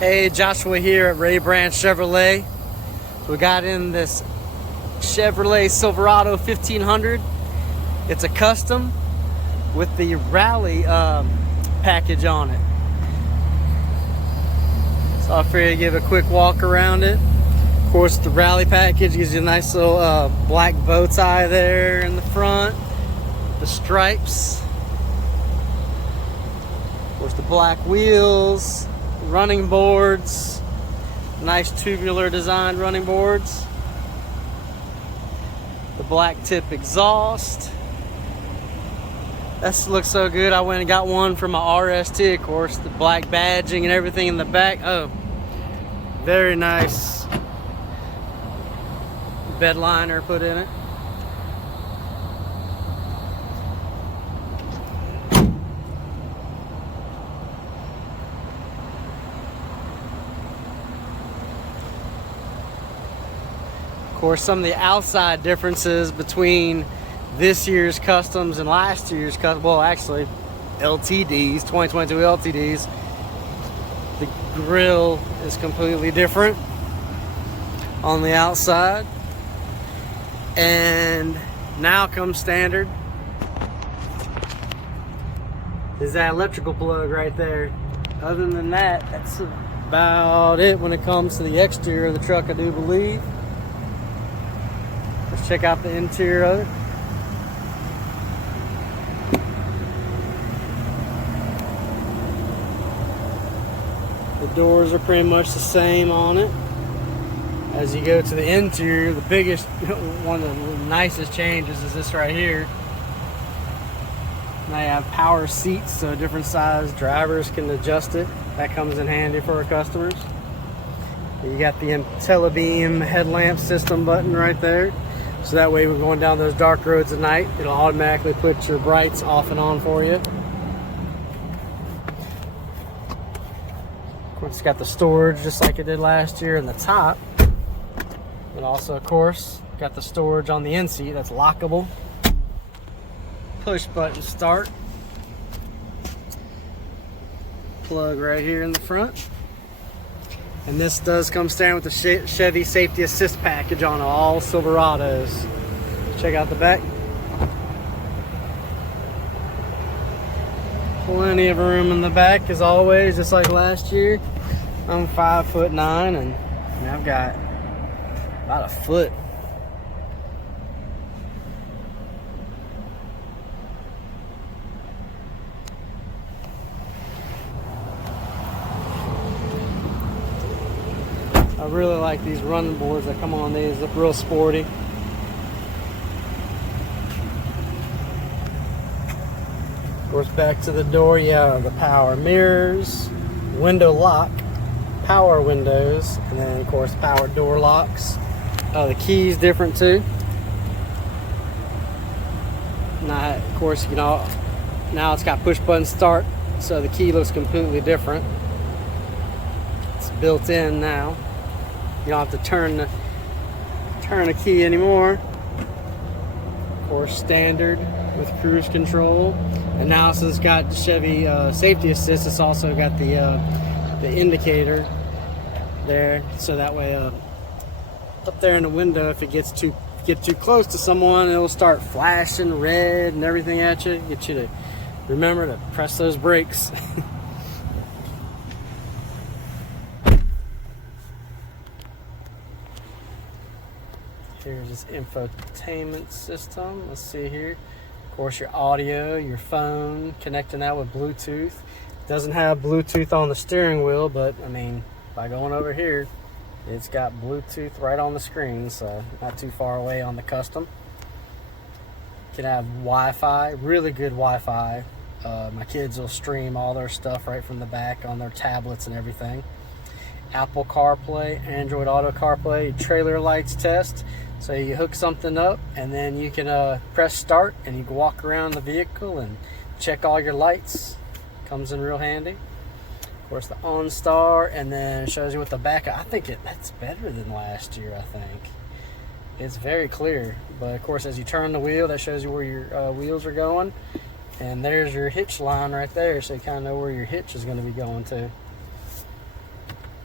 Hey, Joshua here at Ray Branch Chevrolet. We got in this Chevrolet Silverado 1500. It's a custom with the rally package on it. So I'll figure to give a quick walk around it. Of course, the rally package gives you a nice little black bow tie there in the front. The stripes. Of course, the black wheels. Running boards, nice tubular designed running boards, the black tip exhaust. That looks so good. I went and got one for my RST, of course, the black badging and everything in the back. Oh, very nice bed liner put in it. Of course, some of the outside differences between this year's customs and last year's customs, well, actually, LTDs, 2022 LTDs, the grill is completely different on the outside. And now comes standard is that electrical plug right there. Other than that, that's about it when it comes to the exterior of the truck, I do believe. Let's check out the interior of it. The doors are pretty much the same on it. As you go to the interior, the biggest, one of the nicest changes is this right here. Now you have power seats, so different size drivers can adjust it. That comes in handy for our customers. You got the IntelliBeam headlamp system button right there. So that way, we're going down those dark roads at night, it'll automatically put your brights off and on for you. Of course, it's got the storage just like it did last year in the top. But also, of course, got the storage on the end seat that's lockable. Push button start. Plug right here in the front. And this does come standard with the Chevy Safety Assist package on all Silverados. Check out the back. Plenty of room in the back as always, just like last year. I'm 5'9" and I've got about a foot. I really like these running boards that come on these, look real sporty. Of course, back to the door, yeah, the power mirrors, window lock, power windows, and then of course power door locks. The key's different too. Now, of course, you know, now it's got push button start, so the key looks completely different. It's built in now. You don't have to turn the key anymore. Of course, standard with cruise control. And now, since it's got the Chevy Safety Assist, it's also got the indicator there, so that way up there in the window, if it gets too close to someone, it'll start flashing red and everything at you. Get you to remember to press those brakes. Here's this infotainment system. Let's see here. Of course, your audio, your phone, connecting that with Bluetooth. Doesn't have Bluetooth on the steering wheel, but I mean, by going over here, it's got Bluetooth right on the screen, so not too far away on the custom. You can have Wi-Fi, really good Wi-Fi. My kids will stream all their stuff right from the back on their tablets and everything. Apple CarPlay, Android Auto CarPlay, trailer lights test. So you hook something up and then you can press start and you can walk around the vehicle and check all your lights. Comes in real handy. Of course, the OnStar, and then it shows you what the back. I think that's better than last year. I think it's very clear. But of course, as you turn the wheel, that shows you where your wheels are going. And there's your hitch line right there, so you kind of know where your hitch is going to be going to.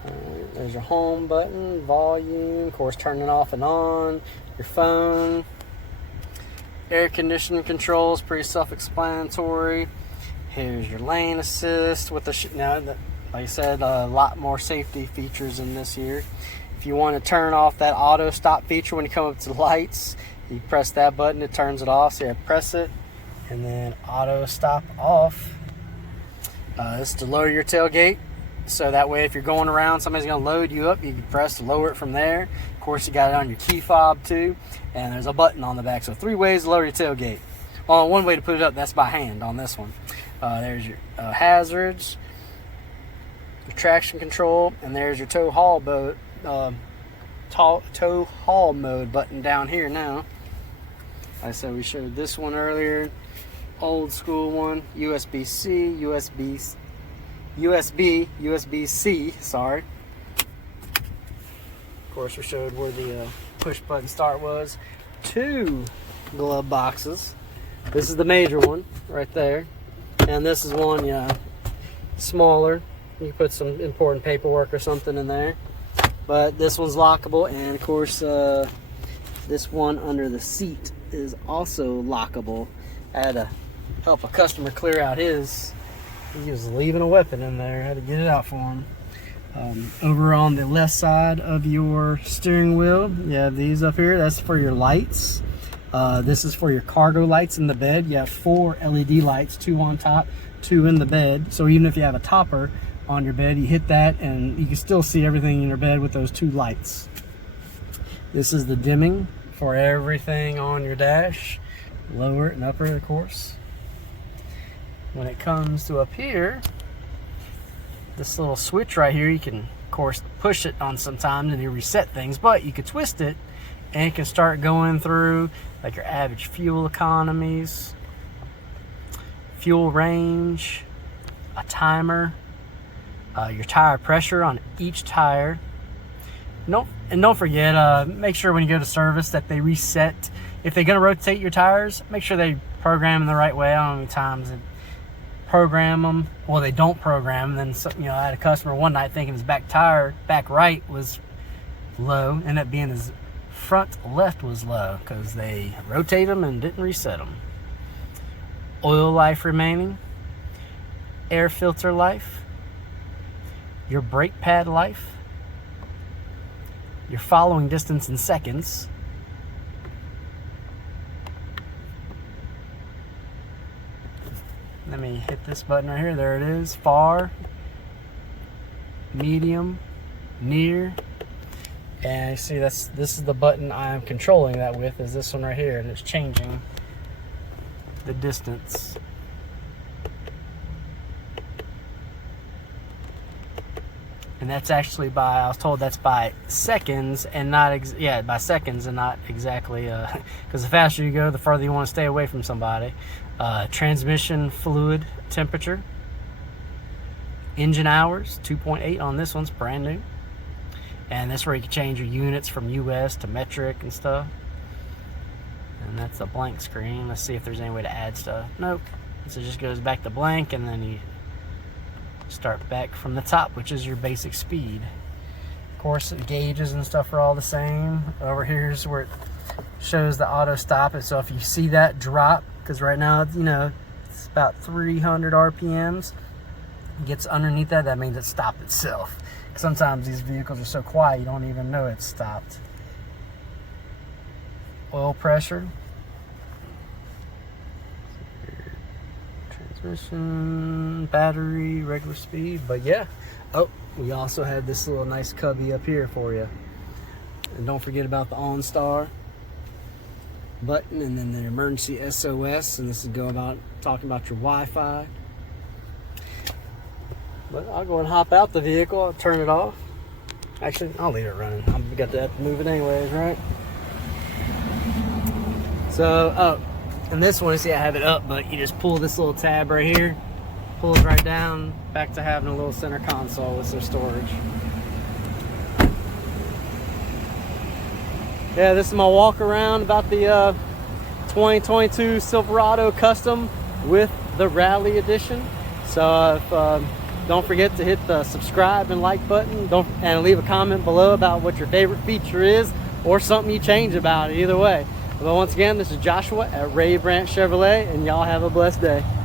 Alright, there's your home button, volume, of course turning off and on, your phone, air conditioning controls, pretty self-explanatory. Here's your lane assist with the now, like I said, a lot more safety features in this here. If you want to turn off that auto stop feature when you come up to the lights, you press that button, it turns it off. So you press it and then auto stop off. This is to lower your tailgate. So that way if you're going around, somebody's going to load you up, you can press to lower it from there. Of course, you got it on your key fob too. And there's a button on the back. So 3 ways to lower your tailgate. Well, one way to put it up, that's by hand on this one. There's your hazards, your traction control, and there's your tow haul mode button down here now. Like I said, we showed this one earlier, old school one, USB-C, USB-C, sorry. Of course, we showed where the push button start was. 2 glove boxes. This is the major one right there, and this is one, smaller. You can put some important paperwork or something in there. But this one's lockable, and of course this one under the seat is also lockable. I had to help a customer clear out his. He was leaving a weapon in there. I had to get it out for him. Over on the left side of your steering wheel, you have these up here. That's for your lights. This is for your cargo lights in the bed. You have 4 LED lights, 2 on top, 2 in the bed. So even if you have a topper on your bed, you hit that and you can still see everything in your bed with those 2 lights. This is the dimming for everything on your dash, lower and upper, of course. When it comes to up here, this little switch right here, you can of course push it on sometimes and you reset things, but you can twist it and it can start going through like your average fuel economies, fuel range, a timer, your tire pressure on each tire. And don't forget, make sure when you go to service that they reset. If they're going to rotate your tires, make sure they program them the right way. I don't know how many times they program them, well, they don't program them. Then I had a customer one night thinking his back right was low, ended up being his front left was low because they rotate them and didn't reset them. Oil life remaining, air filter life, your brake pad life, your following distance in seconds, let me hit this button right here. There it is. Far, medium, near, and you see this is the button I am controlling that with, is this one right here, and it's changing the distance. And that's actually by, I was told that's by seconds and not, by seconds and not exactly, because the faster you go, the further you want to stay away from somebody. Transmission fluid temperature. Engine hours, 2.8 on this one's brand new. And that's where you can change your units from US to metric and stuff. And that's a blank screen. Let's see if there's any way to add stuff. Nope. So it just goes back to blank, and then you start back from the top, which is your basic speed. Of course, the gauges and stuff are all the same. Over here is where it shows the auto stop. And so if you see that drop, because right now, it's about 300 RPMs, it gets underneath that, that means it stopped itself. Sometimes these vehicles are so quiet you don't even know it's stopped. Oil pressure, transmission, battery, regular speed. But yeah, we also have this little nice cubby up here for you. And don't forget about the OnStar button, and then the emergency SOS, and this is talking about your Wi-Fi. But I'll go and hop out the vehicle. I'll turn it off. Actually, I'll leave it running. I've got to move it anyways, right? So, and this one, see, I have it up, but you just pull this little tab right here, pull it right down, back to having a little center console with some storage. Yeah, this is my walk around about the 2022 Silverado Custom with the Rally Edition. So if Don't forget to hit the subscribe and like button. And leave a comment below about what your favorite feature is or something you change about it. Either way. But once again, this is Joshua at Ray Branch Chevrolet, and y'all have a blessed day.